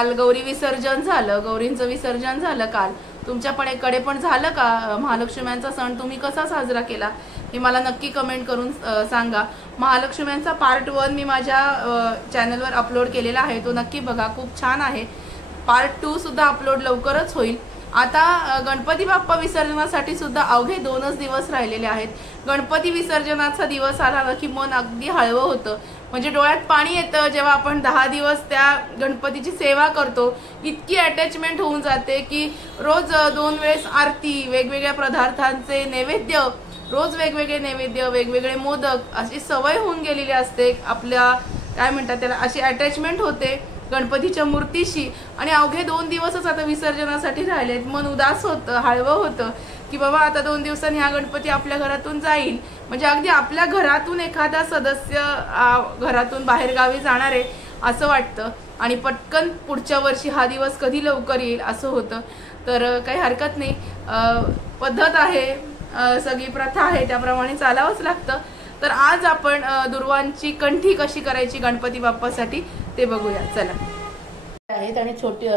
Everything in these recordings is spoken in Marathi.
काल गौरी विसर्जन झालं, गौरींचं विसर्जन झालं काल. तुमच्याकडे पण झालं का? महालक्ष्म्यांचा सण तुम्ही कसा साजरा केला हे मला नक्की कमेंट करून सांगा. महालक्ष्म्यांचा पार्ट 1 मी माझ्या चॅनलवर अपलोड केलेला आहे, तो नक्की बघा, खूप छान आहे. पार्ट 2 सुद्धा अपलोड लवकरच होईल. आता गणपती बाप्पा विसर्जनासाठी सुद्धा अवघे 2च दिवस राहिलेले आहेत. गणपती विसर्जनाचा दिवस आला ना की मन अगदी हळवं होतं, म्हणजे डोळ्यात पाणी येतं. जेव्हा आपण 10 दिवस त्या गणपतीची सेवा करतो, इतकी अटॅचमेंट होऊन जाते की रोज 2 वेळेस आरती, वेगवेगळ्या पदार्थांचे नैवेद्य, रोज वेगवेगळे नैवेद्य, वेगवेगळे मोदक, अशी सवय होऊन गेलेली असते आपल्या, काय म्हणतात त्याला, अशी अटॅचमेंट होते गणपतीच्या मूर्तीशी. आणि अवघे 2 दिवसच आता विसर्जनासाठी राहिलेत. मन उदास होतं, हळवं होतं की बाबा आता 2 दिवसांनी हा गणपती आपल्या घरातून जाईल. म्हणजे अगदी आपल्या घरातून एखादा सदस्य घरातून बाहेर गावी जाणार आहे असं वाटतं. आणि पटकन पुढच्या वर्षी हा दिवस कधी लवकर येईल असं होतं. तर काही हरकत नाही, पद्धत आहे, सगळी प्रथा आहे, त्याप्रमाणे चालावंच लागतं. तर आज आपण दुर्वांची कंठी कशी करायची गणपती बाप्पासाठी ते बघूया. चला. आहेत आणि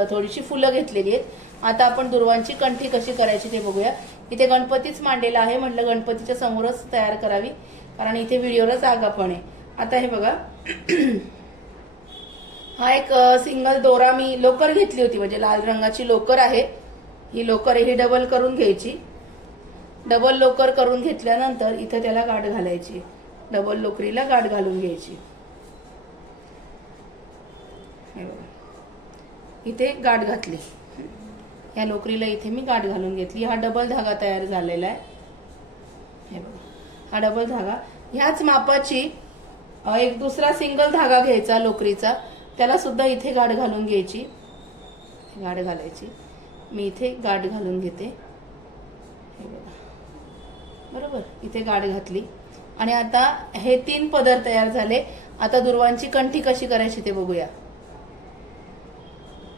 थोडीशी फुलं घेतलेली आहेत. आता आपण दुर्वांची कंठी कशी करायची ते बघूया. इथे गणपतीच मांडलेला आहे, म्हटलं गणपतीच्या समोरच तयार करावी, कारण इथे व्हिडिओला जागा पण आहे. आता हे बघा, हा एक सिंगल दोरा मी लोकर घेतली होती, म्हणजे लाल रंगाची लोकर आहे ही. लोकर ही डबल करून घ्यायची. डबल लोकर करून घेतल्यानंतर इथे त्याला गाठ घालायची. डबल लोकरीला गाठ घालून घ्यायची. इथे गाठ घातली, या लोकरीला इथे मी गाठ घालून घेतली. हा डबल धागा तयार झालेला आहे. हे बघा, हा डबल धागा. ह्याच मापाची एक दुसरा सिंगल धागा घ्यायचा लोकरीचा, त्याला सुद्धा इथे गाठ घालून घ्यायची. गाठ घालायची. मी इथे गाठ घालून घेते. हे बघा, बरोबर, इथे गाठ घातली. आणि आता हे 3 पदर तयार झाले. आता दुर्वांची कंठी कशी करायची ते बघूया.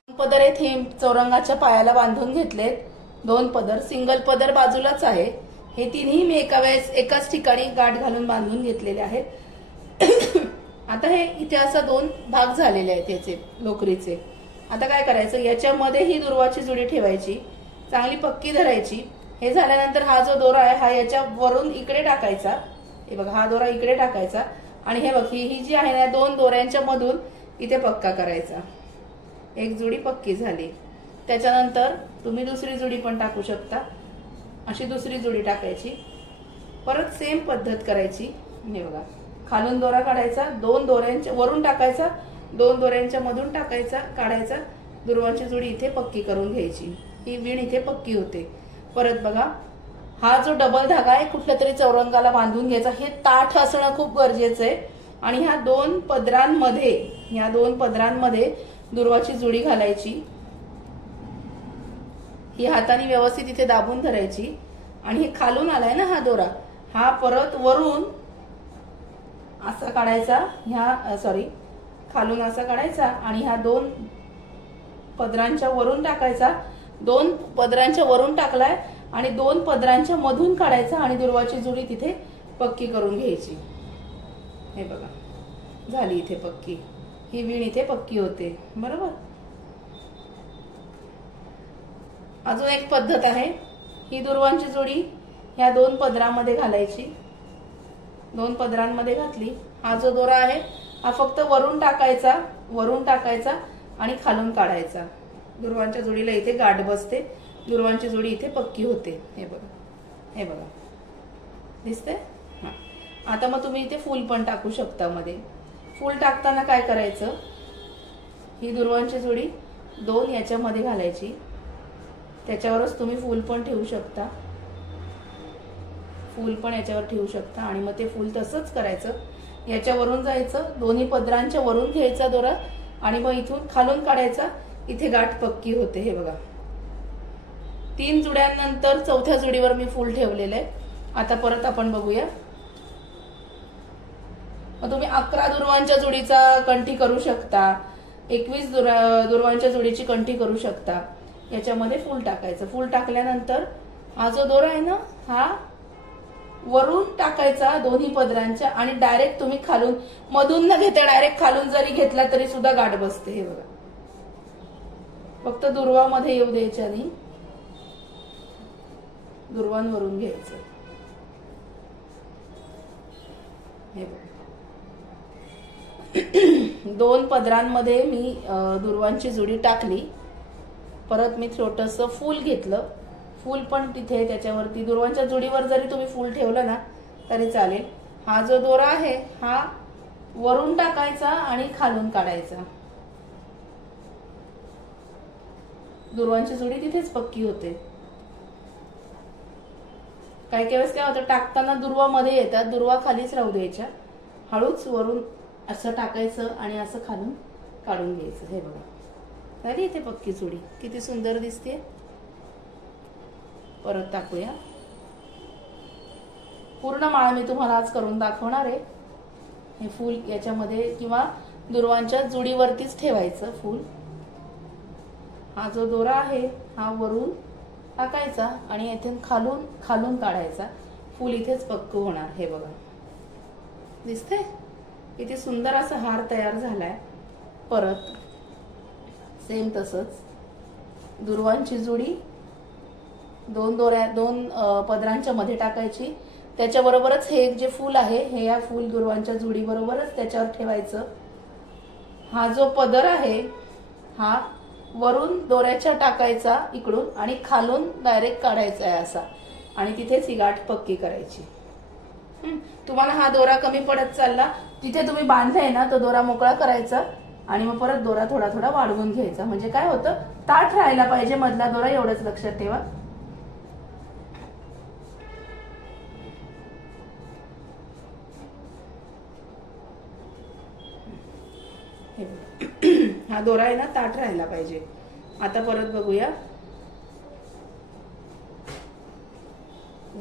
पदर आहेत हे चौरंगाच्या पायाला बांधून घेतलेत. 2 पदर, सिंगल पदर बाजूलाच आहे. हे 3ही मी एकाच ठिकाणी गाठ घालून बांधून घेतलेले आहेत. आता हे इथे असा 2 भाग झालेले आहेत याचे लोकरीचे. आता काय करायचं, याच्यामध्ये ही दुर्वाची जुडी ठेवायची, चांगली पक्की धरायची. हे झाल्यानंतर हा जो दोरा आहे हा याच्या वरून इकडे टाकायचा. हे बघा, हा दोरा इकडे टाकायचा. आणि हे बघ, ही जी आहे ना, 2 दोऱ्यांच्या मधून इथे पक्का करायचा. एक जुडी पक्की झाली. त्याच्यानंतर तुम्ही दुसरी जुडी पण टाकू शकता. अशी दुसरी जुडी टाकायची. परत सेम पद्धत करायची. हे बघा, खालून दोरा काढायचा, 2 दोऱ्यांच्या वरून टाकायचा, 2 दोऱ्यांच्या मधून टाकायचा, काढायचा. दुर्वांची जुडी इथे पक्की करून घ्यायची. ही वीण इथे पक्की होते. परत बघा, हा जो डबल धागा आहे कुठल्या तरी चौरंगाला बांधून घ्यायचा. हे ताठ असणं खूप गरजेचं आहे. आणि ह्या 2 पदरांमध्ये दुर्वाची जुडी घालायची. ही हाताने व्यवस्थित इथे दाबून धरायची. आणि हे खालून आलाय ना हा दोरा, हा परत वरून असा काढायचा. खालून असा काढायचा आणि ह्या 2 पदरांच्या वरून टाकायचा. 2 पदरांच्या वरून टाकलाय आणि 2 पदरांच्या मधून काढायचा आणि दुर्वाची जुडी तिथे पक्की करून घ्यायची. हे बघा, झाली इथे पक्की. ही वीण इथे पक्की होते. बरोबर. अजून एक पद्धत आहे. ही दुर्वांची जोडी ह्या 2 पदरांमध्ये घालायची. 2 पदरांमध्ये घातली. हा जो दोरा आहे हा फक्त वरून टाकायचा आणि खालून काढायचा. दुर्वांच्या जोडीला इथे गाठ बसते. दुर्वांची जोडी इथे पक्की होते. हे बघा, दिसते. आता मग तुम्ही इथे फूल पण टाकू शकता. मध्ये फूल टाकताना काय करायचं, ही दुर्वांची जोडी 2 याच्यामध्ये घालायची. त्याच्यावरच तुम्ही फूल पण ठेवू शकता. याच्यावर ठेवू शकता. आणि मग ते फूल तसंच करायचं. याच्यावरून जायचं, 2 पदरांच्या वरून घ्यायचा दोरा आणि मग इथून खालून काढायचा. इथे गाठ पक्की होते. हे बघा, 3 जुड्यांनंतर 4थ्या जुडीवर मी फूल ठेवलेलं आहे. आता परत आपण बघूया. तुम्ही 11 दुर्वांच्या जोडीचा कंठी करू शकता, 21 दुर्वांच्या जोडीची कंठी करू शकता. याच्यामध्ये फूल टाकायचं. फूल टाकल्यानंतर हा जो दोरा आहे ना हा वरून टाकायचा 2 पदरांच्या आणि डायरेक्ट तुम्ही खालून, मधून न घेता डायरेक्ट खालून जरी घेतला तरी सुद्धा गाठ बसते. हे बघा, फक्त दुर्वामध्ये येऊ द्यायच्या नाही, दुर्वांवरून घ्यायचं. हे दोन पदरांमध्ये मी दुर्वांची जुडी टाकली. परत मी छोटस फूल घेतलं. फूल पण तिथे त्याच्यावरती दुर्वांच्या जुडीवर जरी तुम्ही फूल ठेवलं ना तरी चालेल. हा जो दोरा आहे हा वरून टाकायचा आणि खालून काढायचा. दुर्वांची जुडी तिथेच पक्की होते. काही काही वेळेस काय होतं, टाकताना दुर्वा मध्ये येतात, दुर्वा खालीच राहू द्यायच्या. हळूच वरून असं टाकायचं आणि असं खालून काढून घ्यायचं. हे बघा झाली इथे पक्की जुडी, किती सुंदर दिसते. परत टाकूया. पूर्ण माळ मी तुम्हाला आज करून दाखवणार आहे. हे फूल याच्यामध्ये किंवा दुर्वांच्या जुडीवरतीच ठेवायचं फूल. हा जो दोरा आहे हा वरून टाकायचा आणि इथून खालून काढायचा. फूल इथेच पक्क होणार. हे बघा दिसते किती सुंदर असा हार तयार झालाय. परत सेम तसंच दुर्वांची जुडी दोन पदरांच्या मध्ये टाकायची. त्याच्याबरोबरच हे एक जे फूल आहे हे या फूल दुर्वांच्या जुडी बरोबरच त्याच्यावर ठेवायचं. हा जो पदर आहे हा वरून दोऱ्याच्या टाकायचा इकडून आणि खालून डायरेक्ट काढायचा आहे असा, आणि तिथेच ही गाठ पक्की करायची. तुम्हाला हा दोरा कमी पडत चालला, तिथे तुम्ही बांधलाय ना तो दोरा मोकळा करायचा आणि मग परत दोरा थोडा थोडा वाढवून घ्यायचा. म्हणजे काय होतं, ताठ राहायला पाहिजे मधला दोरा, एवढंच लक्षात ठेवा. हा दोरा आहे ना ताठ राहायला पाहिजे. आता परत बघूया.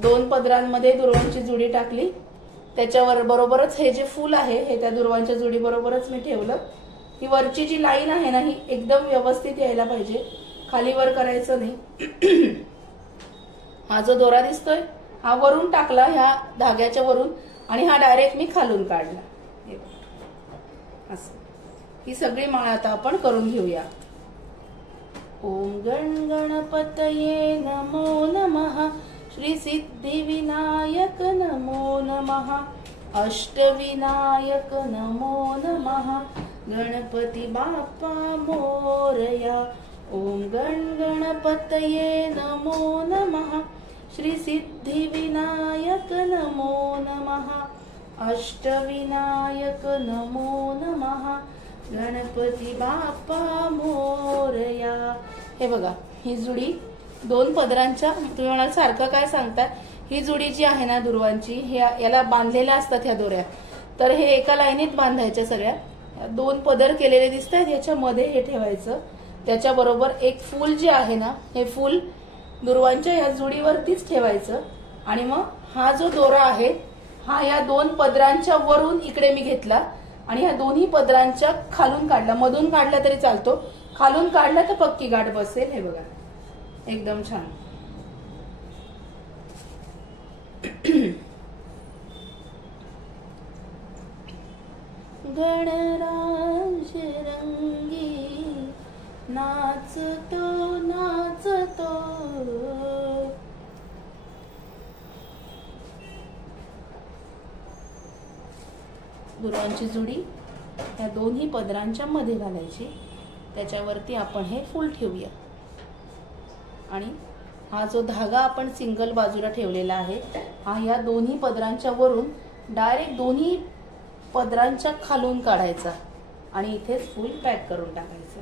दोन पदरांमध्ये दुर्वांची जुडी टाकली. त्याच्यावर बरोबरच हे जे फूल आहे हे त्या दुर्वांच्या जुडी बरोबरच मी ठेवलं. ही वरची जी लाईन आहे ना ही एकदम व्यवस्थित यायला पाहिजे, खाली वर करायचं नाही. हा जो दोरा दिसतोय हा वरून टाकला ह्या धाग्याच्या वरून आणि हा डायरेक्ट मी खालून काढला. असं ही सगळी माळ आता आपण करून घेऊया. ओम गण गणपतये नमो नमः. श्री सिद्धिविनायक नमो नमः. अष्टविनायक नमो नमः. गणपती बाप्पा मोरया. ओम गण गणपतये नमो नमः. श्री सिद्धिविनायक नमो नमः. अष्टविनायक नमो नमः. गणपती बाप्पा मोरया. हे बघा ही जुडी दोन पदरांच्या, तुम्ही म्हणाल सारखं काय सांगतात, ही जुडी जी आहे ना दुर्वांची हे याला बांधलेल्या असतात ह्या दोऱ्या, तर हे एका लाईनीत बांधायच्या सगळ्या. दोन पदर केलेले दिसत आहेत ह्याच्यामध्ये हे ठेवायचं. त्याच्याबरोबर एक फूल जे आहे ना हे फूल दुर्वांच्या या जुडीवरतीच ठेवायचं. आणि मग हा जो दोरा आहे हा या दोन पदरांच्या वरून इकडे मी घेतला आणि ह्या दोन्ही पदरांच्या खालून काढला. मधून काढला तरी चालतो, खालून काढला तर पक्की गाठ बसेल. हे बघा एकदम छान. गणराज रंगी नाचतो नाचतो. दुर्वांची जुडी या दोन्ही पदरांच्या मध्ये घालायची. त्याच्यावरती आपण हे फूल ठेवूया आणि हा जो धागा आपण सिंगल बाजूला ठेवलेला आहे हा या दोन्ही पदरांच्या वरून डायरेक्ट दोन्ही पदरांच्या खालून काढायचा आणि इथेच फूल पॅक करून टाकायचं.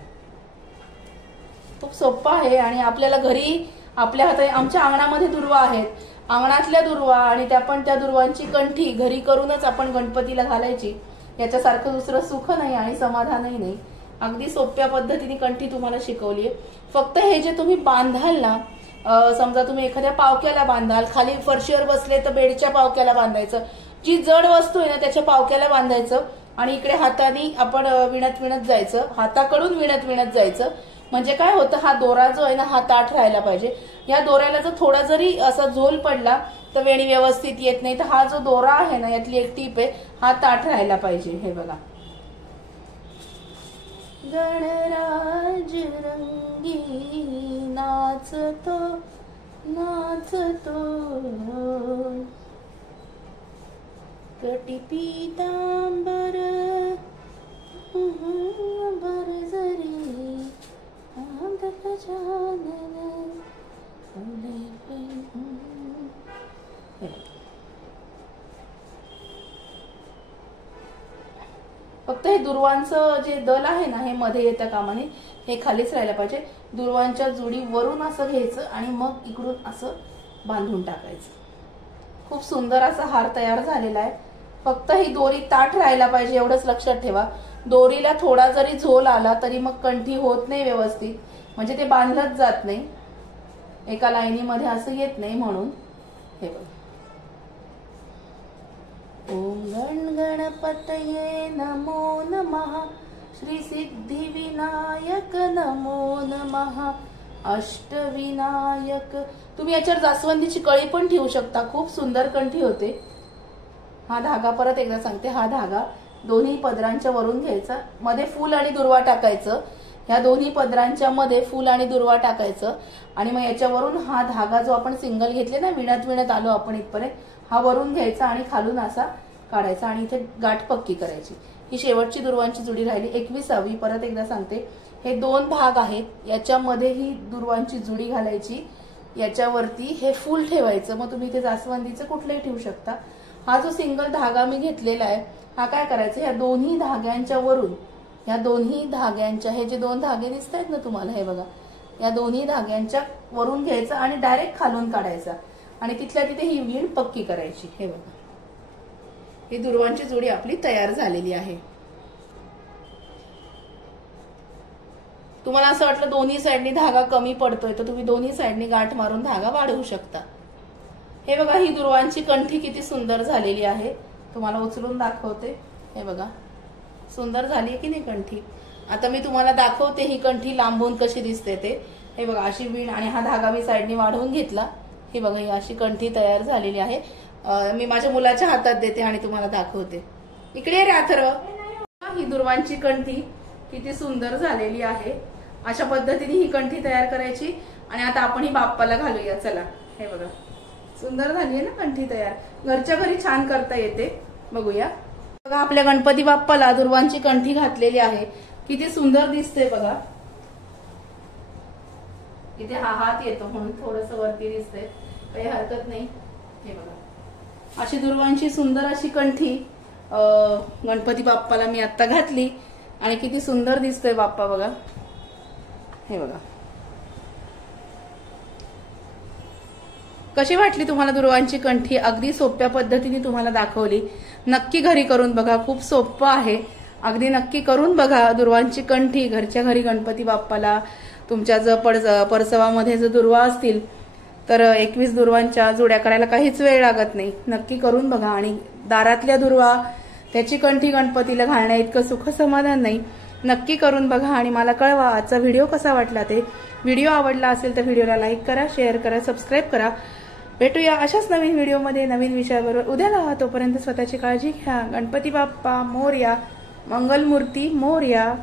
खूप सोपं आहे आणि आपल्याला घरी आपल्या हातात आमच्या अंगणामध्ये दुर्वा आहेत, अंगणातल्या दुर्वा आणि त्या दुर्वांची कंठी घरी करूनच आपण गणपतीला घालायची. याच्यासारखं दुसरं सुख नाही आणि समाधानही नाही. अगदी सोप्या पद्धतीने कंठी तुम्हाला शिकवली आहे. फक्त हे जे तुम्ही बांधाल ना, समजा तुम्ही एखाद्या पावक्याला बांधाल, खाली फरशीवर बसले तर बेडच्या पावक्याला बांधायचं, जी जड वस्तू आहे ना त्याच्या पावक्याला बांधायचं आणि इकडे हाताने आपण विणत जायचं, हाताकडून विणत जायचं. म्हणजे काय होतं, हा दोरा जो आहे ना हा ताठ राहायला पाहिजे. या दोऱ्याला जर थोडा जरी असा झोल पडला तर वेणी व्यवस्थित येत नाही. तर हा जो दोरा आहे ना यातली एक टीप आहे, हा ताठ राहायला पाहिजे. हे बघा गणराज रंगी नाचतो नाचतो कटी पीतांबर बरजरी गजानन फक्त हे दुर्वांचं जे दल आहे ना हे मध्ये येत्या कामाने हे खालीच राहायला पाहिजे. दुर्वांच्या जुडी वरून असं घ्यायचं आणि मग इकडून असं बांधून टाकायचं. खूप सुंदर असा हार तयार झालेला आहे. फक्त ही दोरी ताठ राहायला पाहिजे एवढंच लक्षात ठेवा. दोरीला थोडा जरी झोल आला तरी मग कंठी होत नाही व्यवस्थित, म्हणजे ते बांधलंच जात नाही, एका लाईनीमध्ये असं येत नाही. म्हणून हे बघा. ओम गण गणपतये नमो नमः, श्री सिद्धी विनायक नमो नमः, अष्टविनायक. तुम्ही याच्यावर जास्वंदीची कळी पण ठेवू शकता, खूप सुंदर कंठी होते. हा धागा परत एकदा सांगते, हा धागा दोन्ही पदरांच्या वरून घ्यायचा, मध्ये फूल आणि दुर्वा टाकायचं. ह्या दोन्ही पदरांच्या मध्ये फूल आणि दुर्वा टाकायचं आणि मग याच्यावरून हा धागा जो आपण सिंगल घेतले ना, विणत विणत आलो आपण इथपर्यंत, हा वरून घ्यायचा आणि खालून असा काढायचा आणि इथे गाठ पक्की करायची. ही शेवटची दुर्वांची जुडी राहिली. 21वी. परत एकदा सांगते, हे दोन भाग आहेत, याच्यामध्ये ही दुर्वांची जुडी घालायची, याच्यावरती हे फूल ठेवायचं. मग तुम्ही इथे जास्वंदीचं कुठलंही ठेवू शकता. हा जो सिंगल धागा मी घेतलेला आहे हा काय करायचा, ह्या दोन्ही धाग्यांच्या वरून, ह्या दोन्ही धाग्यांच्या, हे जे दोन धागे दिसत आहेत ना तुम्हाला, हे बघा, या दोन्ही धाग्यांच्या वरून घ्यायचा आणि डायरेक्ट खालून काढायचा आणि तिथल्या तिथे ही वीण पक्की करायची. हे बघा, ही दुर्वांची जोडी आपली तयार झालेली आहे. तुम्हाला असं वाटलं दोन्ही साईडनी धागा कमी पडतोय तर तुम्ही दोन्ही साईडनी गाठ मारून धागा वाढवू शकता. हे बघा, ही दुर्वांची कंठी किती सुंदर झालेली आहे. तुम्हाला उचलून दाखवते. हे बघा, सुंदर झाली की नाही कंठी. आता मी तुम्हाला दाखवते ही कंठी लांबून कशी दिसते ते. हे बघा, अशी वीण आणि हा धागा मी साईडनी वाढवून घेतला. हे बघा, ही अशी कंठी तयार झालेली आहे. मी माझ्या मुलाच्या हातात देते आणि तुम्हाला दाखवते. इकडे रे अथर्व. ही दुर्वांची कंठी किती सुंदर झालेली आहे. अशा पद्धतीने ही कंठी तयार करायची आणि आता आपण ही बाप्पाला घालूया. चला, हे बघा, सुंदर झाली आहे ना कंठी तयार. घरच्या घरी छान करता येते. बघूया. बघा, आपल्या गणपती बाप्पाला दुर्वांची कंठी घातलेली आहे. किती सुंदर दिसते बघा. इथे हा हात येतो म्हणून थोडस वरती दिसते, काही हरकत नाही. हे बघा, अशी दुर्वांची सुंदर अशी कंठी गणपती बाप्पाला मी आता घातली आणि किती सुंदर दिसतोय बाप्पा बघा. हे बघा, कशी वाटली तुम्हाला दुर्वांची कंठी. अगदी सोप्या पद्धतीने तुम्हाला दाखवली. नक्की घरी करून बघा, खूप सोपं आहे. अगदी नक्की करून बघा दुर्वांची कंठी घरच्या घरी गणपती बाप्पाला. तुमच्या जर परसवामध्ये जर दुर्वा असतील तर 21 दुर्वांच्या जोड्या करायला काहीच वेळ लागत नाही. नक्की करून बघा. आणि दारातल्या दुर्वा त्याची कंठी गणपतीला घालण्या इतकं सुख समाधान नाही. नक्की करून बघा आणि मला कळवा आजचा व्हिडिओ कसा वाटला ते. व्हिडिओ आवडला असेल तर व्हिडिओला लाईक करा, शेअर करा, सबस्क्राईब करा. भेटूया अशाच नवीन व्हिडिओमध्ये नवीन विषयाबरोबर उद्याला. तोपर्यंत स्वतःची काळजी घ्या. गणपती बाप्पा मोरया, मंगलमूर्ती मोरया.